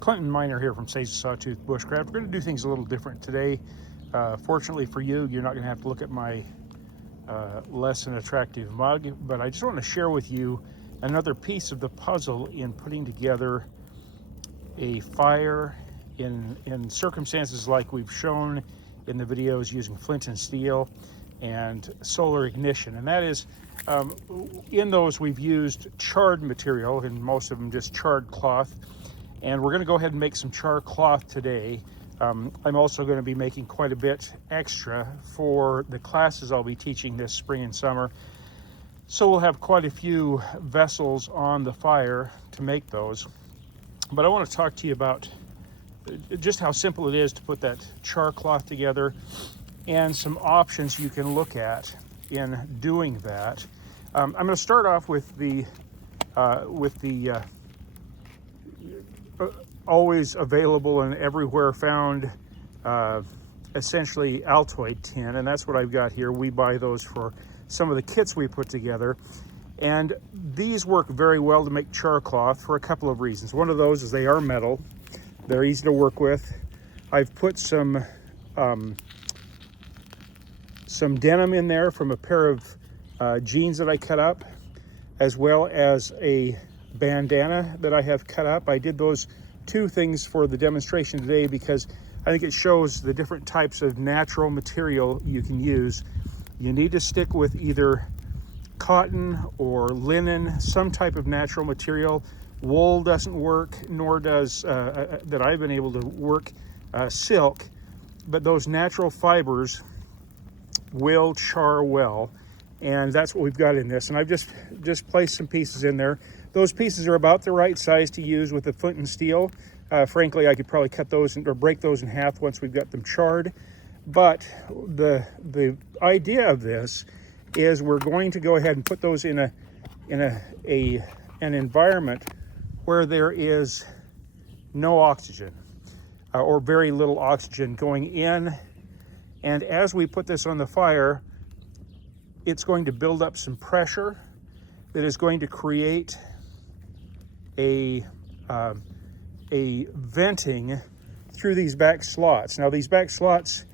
Clinton Miner here from Sage Sawtooth Bushcraft. We're going to do things a little different today. Fortunately for you, you're not going to have to look at my less than attractive mug, but I just want to share with you another piece of the puzzle in putting together a fire in circumstances like we've shown in the videos using flint and steel and solar ignition. And that is, in those we've used charred material, and most of them just charred cloth. And we're going to go ahead and make some char cloth today. I'm also going to be making quite a bit extra for the classes I'll be teaching this spring and summer. So we'll have quite a few vessels on the fire to make those. But I want to talk to you about just how simple it is to put that char cloth together and some options you can look at in doing that. I'm going to start off with the always available and everywhere found essentially Altoid tin, and that's what I've got here. We buy those for some of the kits we put together, and these work very well to make char cloth for a couple of reasons. One of those is they are metal. They're easy to work with. I've put some denim in there from a pair of jeans that I cut up, as well as a bandana that I have cut up. I did those two things for the demonstration today because I think it shows the different types of natural material you can use. You need to stick with either cotton or linen, some type of natural material. Wool doesn't work, nor does, that I've been able to work, silk, but those natural fibers will char well, and that's what we've got in this. And I've just placed some pieces in there. Those pieces are about the right size to use with the flint and steel. Frankly, I could probably cut those or break those in half once we've got them charred. But the idea of this is we're going to go ahead and put those in an environment where there is no oxygen or very little oxygen going in. And as we put this on the fire, it's going to build up some pressure that is going to create a venting through these back slots. Now, these back slots,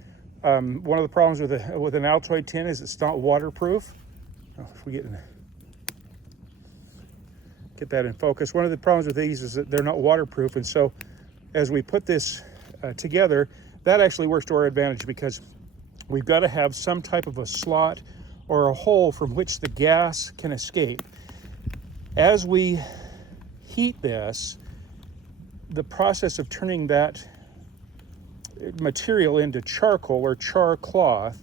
one of the problems with an Altoid tin is it's not waterproof. Oh, if we get that in focus. One of the problems with these is that they're not waterproof, and so as we put this together, that actually works to our advantage because we've got to have some type of a slot or a hole from which the gas can escape. As we heat this, the process of turning that material into charcoal or char cloth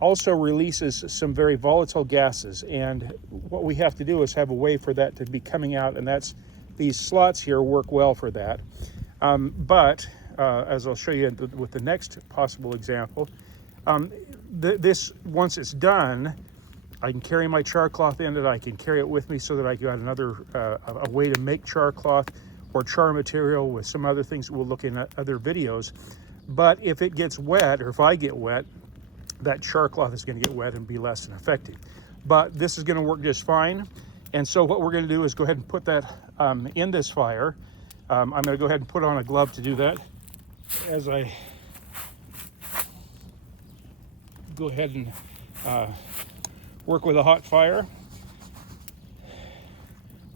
also releases some very volatile gases, and what we have to do is have a way for that to be coming out, and that's these slots here work well for that. But as I'll show you with the next possible example, this, once it's done, I can carry my char cloth in it. I can carry it with me so that I got another a way to make char cloth or char material with some other things that we'll look in other videos. But if it gets wet, or if I get wet, that char cloth is going to get wet and be less than effective. But this is going to work just fine. And so what we're going to do is go ahead and put that in this fire. I'm going to go ahead and put on a glove to do that as I go ahead and work with a hot fire.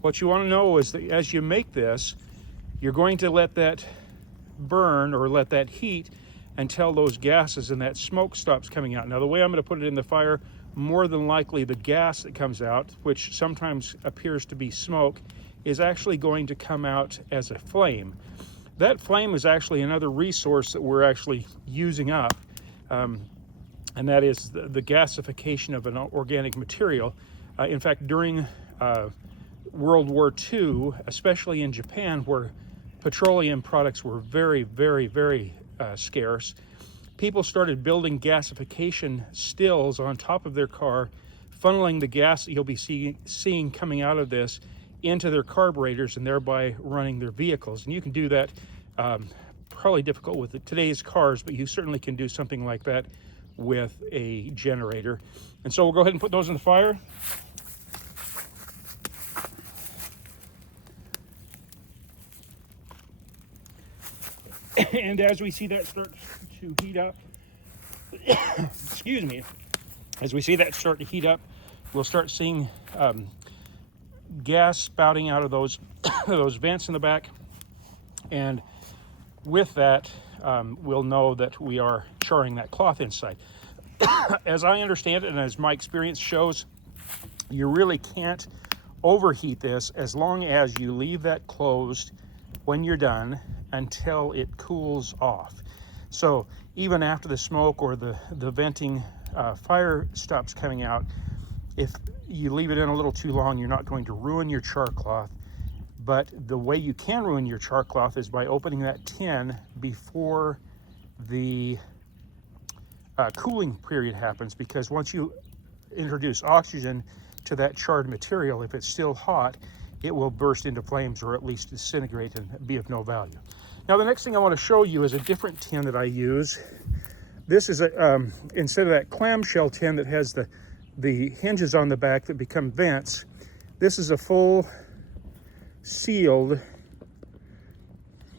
What you want to know is that as you make this, you're going to let that burn or let that heat until those gases and that smoke stops coming out. Now, the way I'm going to put it in the fire, more than likely the gas that comes out, which sometimes appears to be smoke, is actually going to come out as a flame. That flame is actually another resource that we're actually using up, and that is the gasification of an organic material. In fact, during World War II, especially in Japan, where petroleum products were very, very, very scarce, people started building gasification stills on top of their car, funneling the gas that you'll be seeing coming out of this into their carburetors and thereby running their vehicles. And you can do that, probably difficult with today's cars, but you certainly can do something like that with a generator. And so we'll go ahead and put those in the fire. And as we see that start to heat up, excuse me, as we see that start to heat up, we'll start seeing gas spouting out of those those vents in the back, and with that, we'll know that we are charring that cloth inside. As I understand it, and as my experience shows, you really can't overheat this as long as you leave that closed when you're done until it cools off. So even after the smoke or the venting fire stops coming out, if you leave it in a little too long, you're not going to ruin your char cloth. But the way you can ruin your char cloth is by opening that tin before the cooling period happens, because once you introduce oxygen to that charred material, if it's still hot, it will burst into flames or at least disintegrate and be of no value. Now, the next thing I want to show you is a different tin that I use. This is instead of that clamshell tin that has the hinges on the back that become vents, this is a full sealed,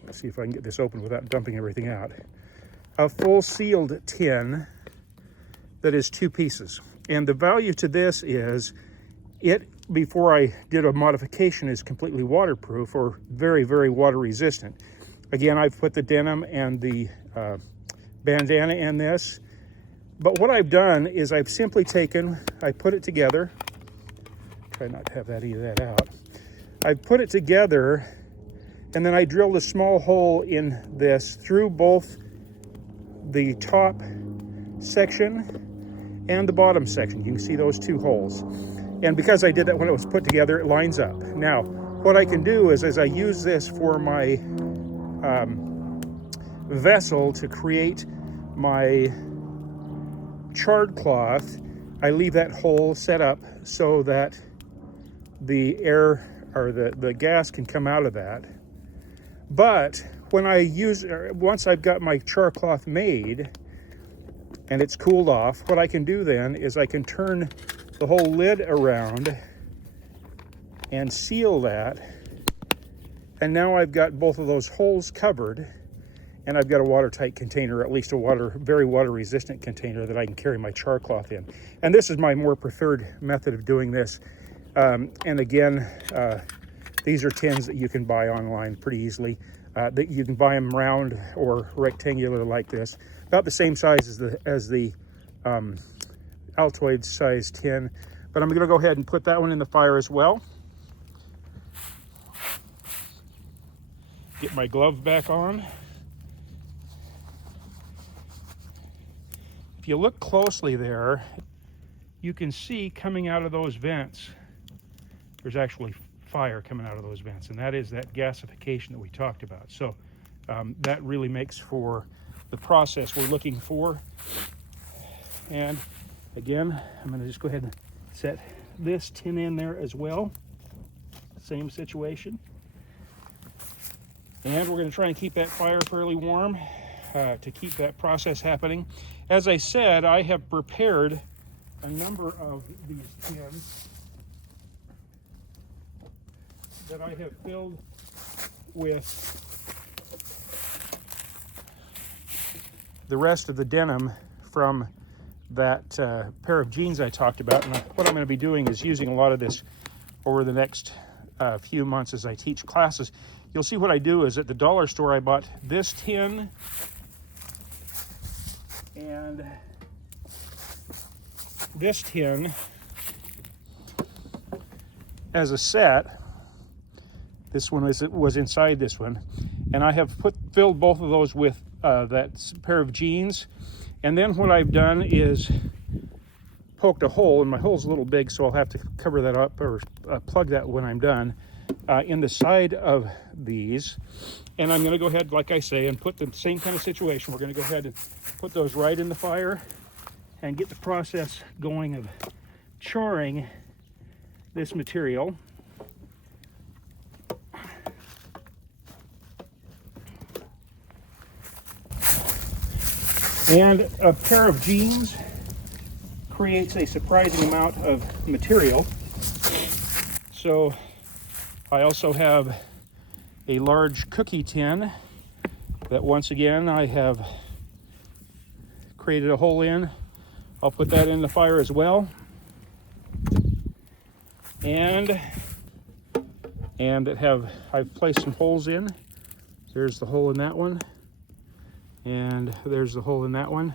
let's see if I can get this open without dumping everything out, a full sealed tin that is 2 pieces. And the value to this is it, before I did a modification, is completely waterproof or very, very water resistant. Again, I've put the denim and the bandana in this, but what I've done is I've simply taken, I put it together, try not to have any of that out. I put it together, and then I drilled a small hole in this through both the top section and the bottom section. You can see those 2 holes. And because I did that when it was put together, it lines up. Now, what I can do is, as I use this for my vessel to create my charred cloth, I leave that hole set up so that the air or the gas can come out of that. But when I use, once I've got my char cloth made and it's cooled off, what I can do then is I can turn the whole lid around and seal that. And now I've got both of those holes covered, and I've got a watertight container, at least a very water resistant container that I can carry my char cloth in. And this is my more preferred method of doing this. And again, these are tins that you can buy online pretty easily. That you can buy them round or rectangular like this, about the same size as the Altoid size tin. But I'm going to go ahead and put that one in the fire as well. Get my glove back on. If you look closely there, you can see coming out of those vents, there's actually fire coming out of those vents, and that is that gasification that we talked about. So that really makes for the process we're looking for. And again, I'm going to just go ahead and set this tin in there as well. Same situation. And we're going to try and keep that fire fairly warm to keep that process happening. As I said, I have prepared a number of these tins that I have filled with the rest of the denim from that pair of jeans I talked about. And what I'm going to be doing is using a lot of this over the next few months as I teach classes. You'll see what I do is at the dollar store I bought this tin and this tin as a set. This one was inside this one, and I have filled both of those with that pair of jeans. And then what I've done is poked a hole, and my hole's a little big, so I'll have to cover that up or plug that when I'm done, in the side of these. And I'm going to go ahead, like I say, and put the same kind of situation. We're going to go ahead and put those right in the fire and get the process going of charring this material. And a pair of jeans creates a surprising amount of material. So I also have a large cookie tin that once again I have created a hole in. I'll put that in the fire as well. And that I've placed some holes in. There's the hole in that one. And there's the hole in that one.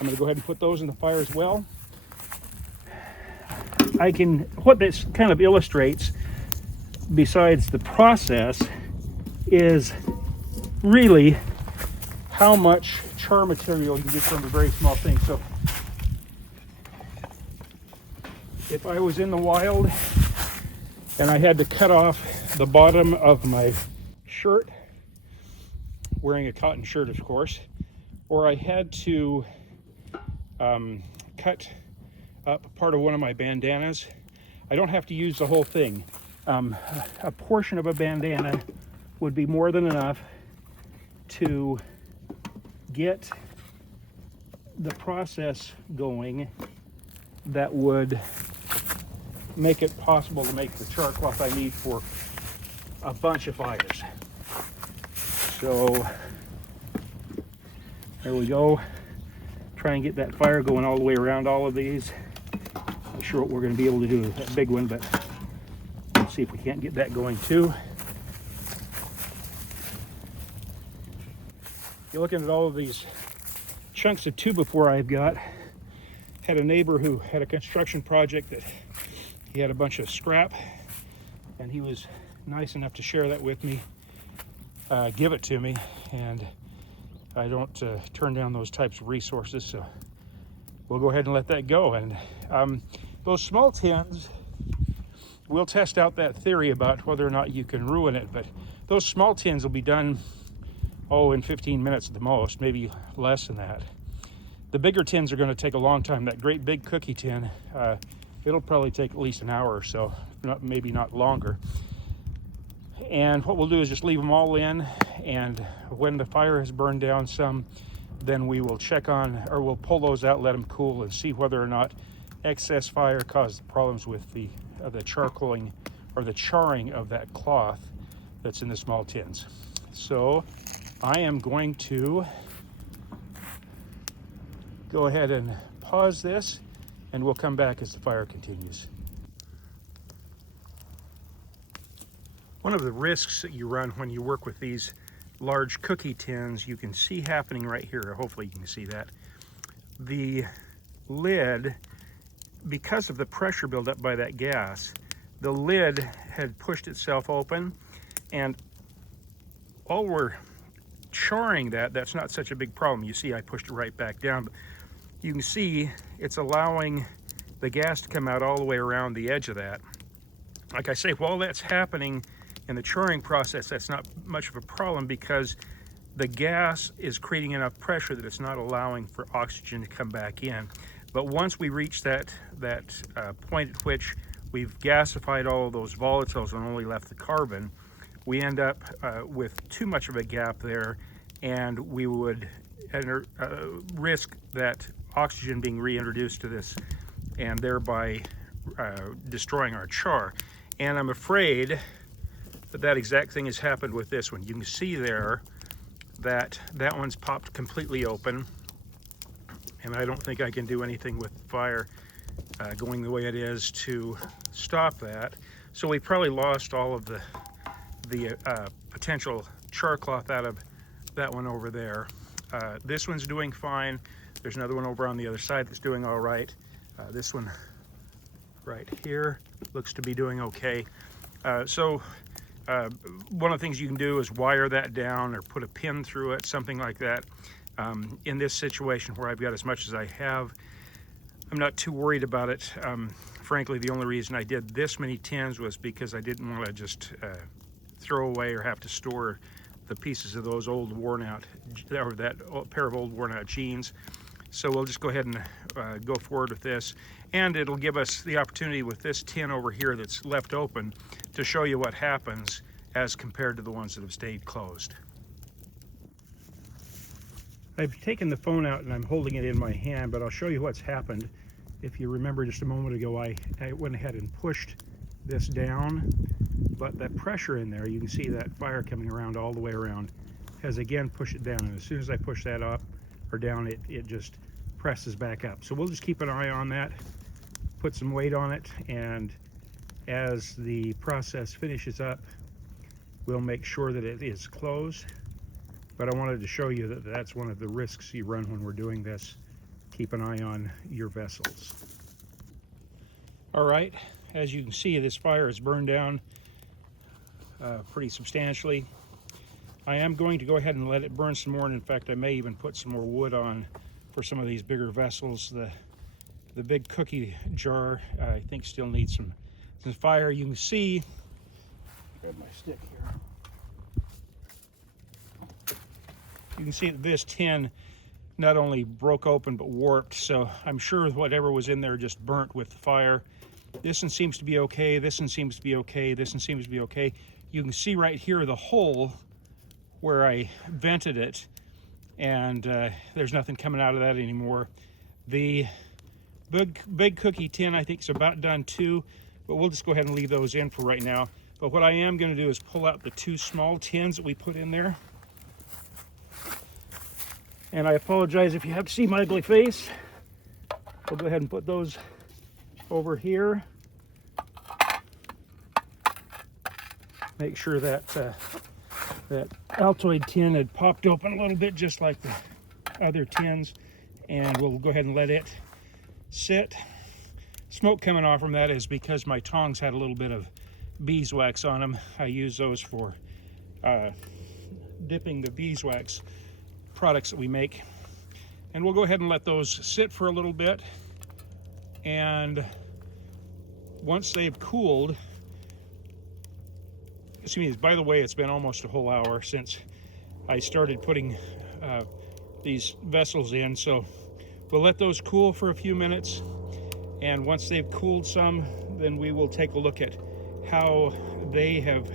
I'm gonna go ahead and put those in the fire as well. What this kind of illustrates, besides the process, is really how much char material you get from a very small thing. So if I was in the wild and I had to cut off the bottom of my shirt, wearing a cotton shirt of course, or I had to cut up part of one of my bandanas, I don't have to use the whole thing. A portion of a bandana would be more than enough to get the process going that would make it possible to make the char cloth I need for a bunch of fires. So there we go. Try and get that fire going all the way around all of these. Not sure what we're going to be able to do with that big one, but let's see if we can't get that going too. You're looking at all of these chunks of 2x4 I've got. Had a neighbor who had a construction project that he had a bunch of scrap, and he was nice enough to share that with me, give it to me, and I don't turn down those types of resources, so we'll go ahead and let that go. And those small tins, we'll test out that theory about whether or not you can ruin it, but those small tins will be done, in 15 minutes at the most, maybe less than that. The bigger tins are going to take a long time. That great big cookie tin, it'll probably take at least an hour or so, maybe not longer. And what we'll do is just leave them all in, and when the fire has burned down some, then we will we'll pull those out, let them cool, and see whether or not excess fire caused problems with the charcoaling or the charring of that cloth that's in the small tins. So I am going to go ahead and pause this, and we'll come back as the fire continues. One of the risks that you run when you work with these large cookie tins, you can see happening right here. Hopefully you can see that. The lid, because of the pressure buildup by that gas, the lid had pushed itself open, and while we're charring that's not such a big problem. You see I pushed it right back down, but you can see it's allowing the gas to come out all the way around the edge of that. Like I say, while that's happening in the charring process, that's not much of a problem because the gas is creating enough pressure that it's not allowing for oxygen to come back in. But once we reach that point at which we've gasified all of those volatiles and only left the carbon, we end up with too much of a gap there, and we would risk that oxygen being reintroduced to this and thereby destroying our char. And I'm afraid that exact thing has happened with this one. You can see there that one's popped completely open, and I don't think I can do anything with the fire going the way it is to stop that. So we probably lost all of the potential char cloth out of that one over there. This one's doing fine. There's another one over on the other side that's doing all right. This one right here looks to be doing okay. One of the things you can do is wire that down or put a pin through it, something like that. In this situation where I've got as much as I have, I'm not too worried about it. Frankly, the only reason I did this many tins was because I didn't want to just throw away or have to store the pieces of those old worn out, or that pair of old worn out jeans. So we'll just go ahead and go forward with this, and it'll give us the opportunity with this tin over here that's left open to show you what happens as compared to the ones that have stayed closed. I've taken the phone out and I'm holding it in my hand, but I'll show you what's happened. If you remember just a moment ago, I went ahead and pushed this down, but that pressure in there, you can see that fire coming around all the way around, because again, push it down, and as soon as I push that up or down, it just presses back up. So we'll just keep an eye on that, put some weight on it, and as the process finishes up, we'll make sure that it is closed. But I wanted to show you that that's one of the risks you run when we're doing this. Keep an eye on your vessels. All right, as you can see, this fire is burned down pretty substantially. I am going to go ahead and let it burn some more, and in fact I may even put some more wood on for some of these bigger vessels. The big cookie jar I think still needs some fire. You can see, grab my stick here. You can see that this tin not only broke open but warped, so I'm sure whatever was in there just burnt with the fire. This one seems to be okay, this one seems to be okay, this one seems to be okay. You can see right here the hole where I vented it, and there's nothing coming out of that anymore. The big cookie tin I think is about done too, but we'll just go ahead and leave those in for right now. But what I am going to do is pull out the two small tins that we put in there. And I apologize if you have to see my ugly face. We'll go ahead and put those over here. Make sure that that Altoid tin had popped open a little bit, just like the other tins, and we'll go ahead and let it sit. Smoke coming off from that is because my tongs had a little bit of beeswax on them. I use those for dipping the beeswax products that we make. And we'll go ahead and let those sit for a little bit, and once they've cooled, excuse me, by the way, it's been almost a whole hour since I started putting these vessels in, so we'll let those cool for a few minutes, and once they've cooled some, then we will take a look at how they have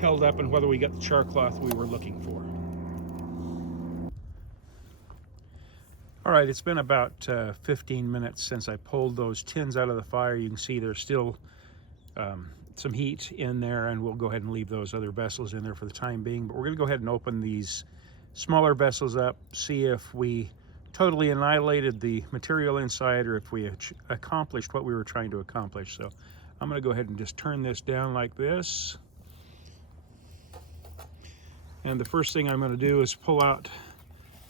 held up and whether we got the char cloth we were looking for. All right, it's been about 15 minutes since I pulled those tins out of the fire. You can see there's still some heat in there, and we'll go ahead and leave those other vessels in there for the time being. But we're going to go ahead and open these smaller vessels up, see if we totally annihilated the material inside or if we accomplished what we were trying to accomplish. So I'm going to go ahead and just turn this down like this. And the first thing I'm going to do is pull out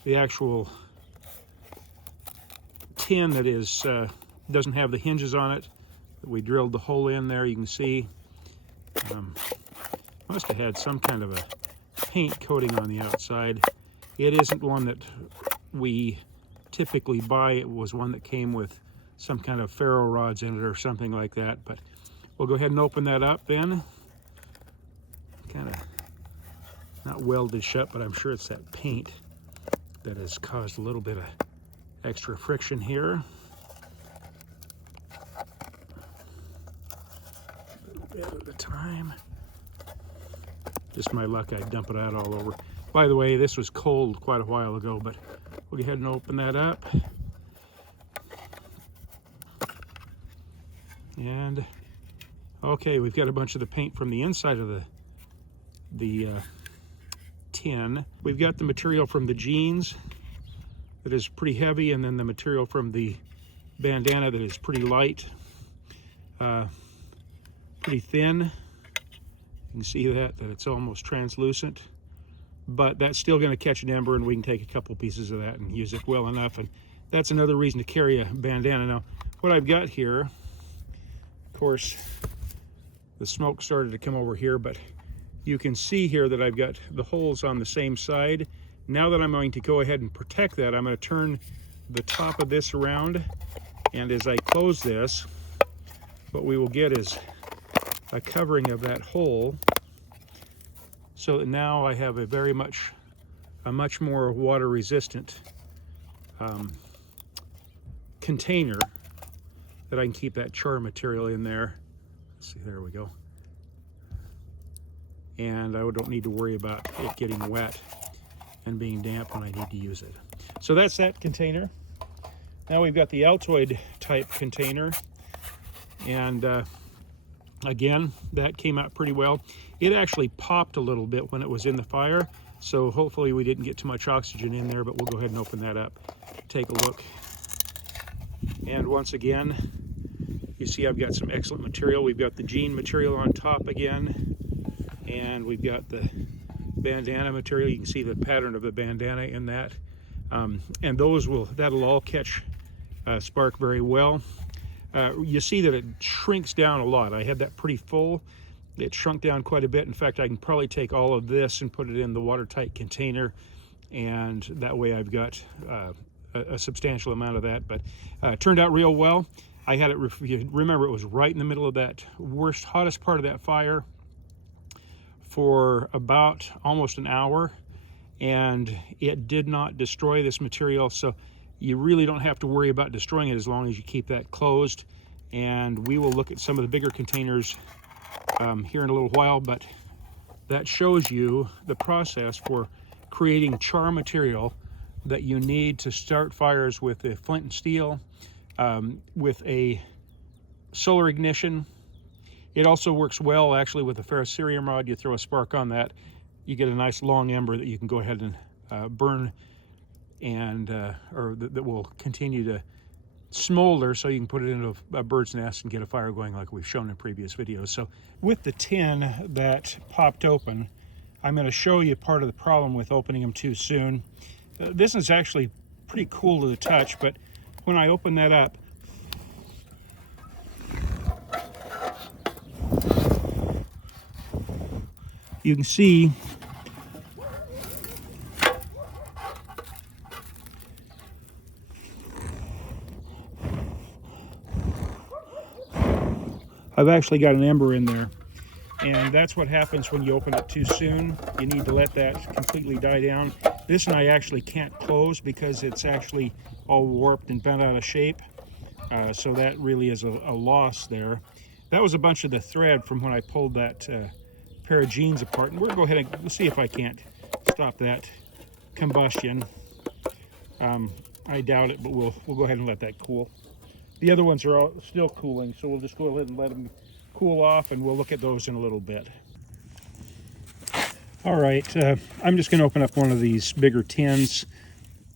the actual tin that is doesn't have the hinges on it. We drilled the hole in there. You can see must have had some kind of a paint coating on the outside. It isn't one that we typically buy. It was one that came with some kind of ferro rods in it or something like that. But we'll go ahead and open that up then. Kind of not welded shut, but I'm sure it's that paint that has caused a little bit of extra friction here. A little bit at a time. Just my luck, I dump it out all over. By the way, this was cold quite a while ago, but we'll go ahead and open that up. And okay, we've got a bunch of the paint from the inside of the tin. We've got the material from the jeans that is pretty heavy, and then the material from the bandana that is pretty light, pretty thin. You can see that it's almost translucent, but that's still going to catch an ember, and we can take a couple pieces of that and use it well enough. And that's another reason to carry a bandana. Now, what I've got here, of course, the smoke started to come over here, but you can see here that I've got the holes on the same side. Now that I'm going to go ahead and protect that, I'm going to turn the top of this around, and as I close this, what we will get is a covering of that hole, so that now I have a much more water resistant container that I can keep that char material in there. Let's see, there we go. And I don't need to worry about it getting wet and being damp when I need to use it. So that's that container. Now we've got the Altoid type container, and Again, that came out pretty well. It actually popped a little bit when it was in the fire, so hopefully we didn't get too much oxygen in there, but we'll go ahead and open that up, take a look. And once again, you see I've got some excellent material. We've got the jean material on top again, and we've got the bandana material. You can see the pattern of the bandana in that. And that'll all catch spark very well. You see that it shrinks down a lot. I had that pretty full. It shrunk down quite a bit. In fact, I can probably take all of this and put it in the watertight container, and that way I've got a substantial amount of that. But it turned out real well. I had it, if you remember, it was right in the middle of that worst, hottest part of that fire for about almost an hour, and it did not destroy this material. So you really don't have to worry about destroying it as long as you keep that closed. And we will look at some of the bigger containers here in a little while, but that shows you the process for creating char material that you need to start fires with a flint and steel, with a solar ignition. It also works well actually with a ferrocerium rod. You throw a spark on that, you get a nice long ember that you can go ahead and burn, and or that will continue to smolder, so you can put it into a bird's nest and get a fire going like we've shown in previous videos. So with the tin that popped open, I'm going to show you part of the problem with opening them too soon. This is actually pretty cool to the touch, but when I open that up, you can see I've actually got an ember in there, and that's what happens when you open it too soon. You need to let that completely die down. This one I actually can't close because it's actually all warped and bent out of shape, so that really is a loss there. That was a bunch of the thread from when I pulled that pair of jeans apart, and we're going to go ahead and see if I can't stop that combustion. I doubt it, but we'll go ahead and let that cool. The other ones are all still cooling, so we'll just go ahead and let them cool off, and we'll look at those in a little bit. All right, I'm just going to open up one of these bigger tins.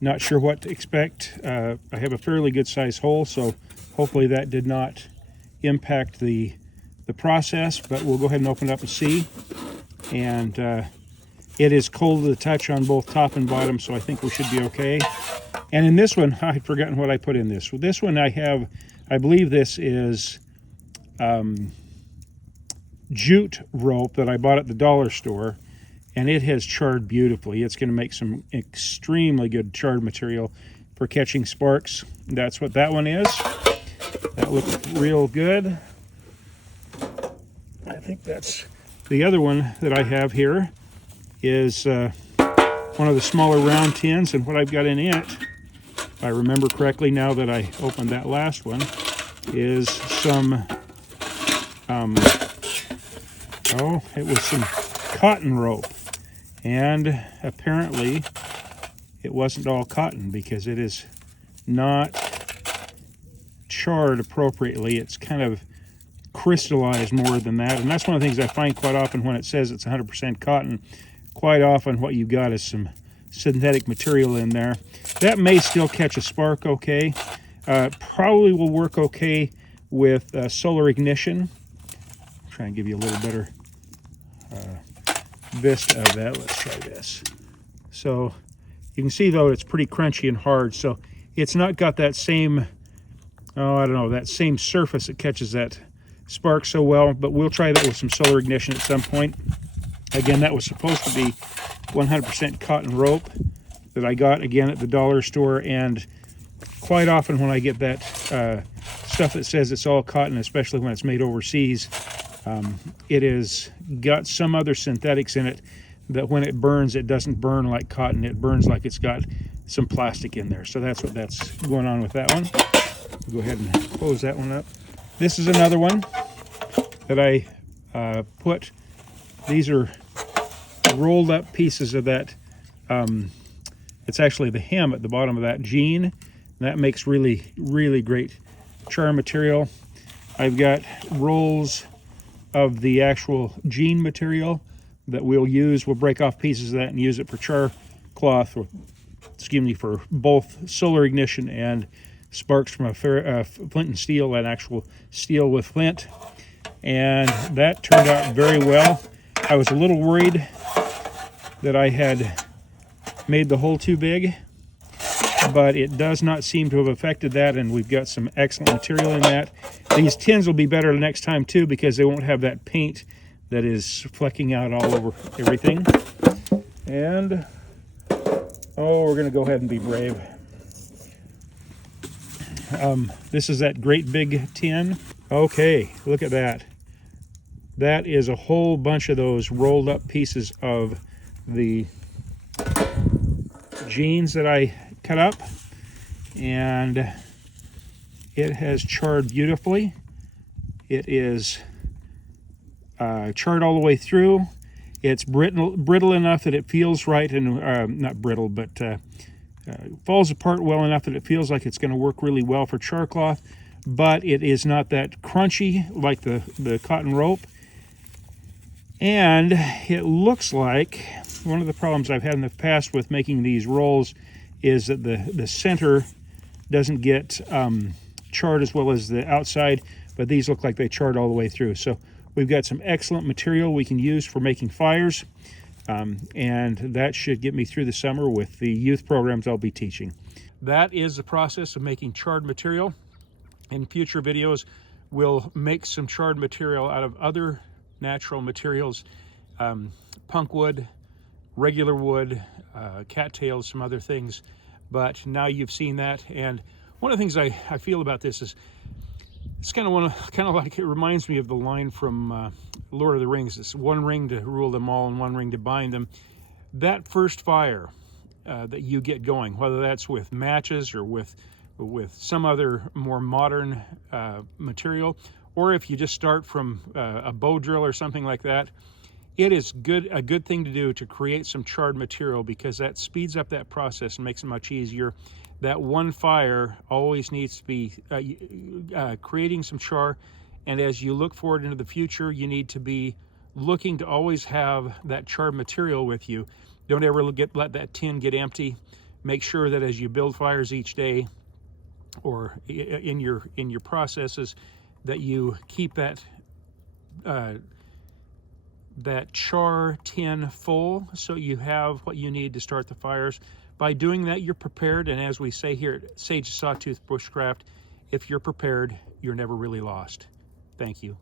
Not sure what to expect. I have a fairly good size hole, so hopefully that did not impact the process, but we'll go ahead and open it up and see. And it is cold to the touch on both top and bottom, so I think we should be okay. And in this one, I've forgotten what I put in this. With this one I believe this is jute rope that I bought at the dollar store, and it has charred beautifully. It's going to make some extremely good charred material for catching sparks. That's what that one is. That looks real good. I think that's the other one that I have here is one of the smaller round tins, and what I've got in it, if I remember correctly now that I opened that last one, is some it was some cotton rope, and apparently it wasn't all cotton because it is not charred appropriately. It's kind of crystallized more than that, and that's one of the things I find quite often when it says it's 100% cotton. Quite often what you've got is some synthetic material in there. That may still catch a spark okay. Probably will work okay with solar ignition. Try and give you a little better vista of that. Let's try this. So you can see though it's pretty crunchy and hard, so it's not got that same, that same surface that catches that spark so well, but we'll try that with some solar ignition at some point. Again, that was supposed to be 100% cotton rope that I got again at the dollar store, and quite often when I get that stuff that says it's all cotton, especially when it's made overseas, it has got some other synthetics in it that when it burns, it doesn't burn like cotton. It burns like it's got some plastic in there. So that's going on with that one. We'll go ahead and close that one up. This is another one that I put. These are rolled up pieces of that. It's actually the hem at the bottom of that jean. That makes really, really great char material. I've got rolls of the actual jean material that we'll use. We'll break off pieces of that and use it for char cloth, or excuse me, for both solar ignition and sparks from a flint and steel, an actual steel with flint. And that turned out very well. I was a little worried that I had made the hole too big, but it does not seem to have affected that, and we've got some excellent material in that. These tins will be better next time too, because they won't have that paint that is flecking out all over everything. And oh, we're going to go ahead and be brave. This is that great big tin. Okay, look at that. That is a whole bunch of those rolled up pieces of the jeans that I cut up, and it has charred beautifully. It is charred all the way through. It's brittle enough that it feels right, and not brittle, but falls apart well enough that it feels like it's going to work really well for char cloth, but it is not that crunchy like the cotton rope. And it looks like one of the problems I've had in the past with making these rolls is that the center doesn't get charred as well as the outside, but these look like they charred all the way through. So we've got some excellent material we can use for making fires, and that should get me through the summer with the youth programs I'll be teaching. That is the process of making charred material. In future videos, we'll make some charred material out of other natural materials, punk wood, regular wood, cattails, some other things. But now you've seen that, and one of the things I feel about this is it's kind of like, it reminds me of the line from Lord of the Rings. It's one ring to rule them all and one ring to bind them. That first fire that you get going, whether that's with matches or with some other more modern material, or if you just start from a bow drill or something like that, it is a good thing to do to create some charred material, because that speeds up that process and makes it much easier. That one fire always needs to be creating some char, and as you look forward into the future, you need to be looking to always have that charred material with you. Don't ever let that tin get empty. Make sure that as you build fires each day, or in your processes, that you keep that char tin full, so you have what you need to start the fires. By doing that, you're prepared, and as we say here at Sage Sawtooth Bushcraft, if you're prepared, you're never really lost. Thank you.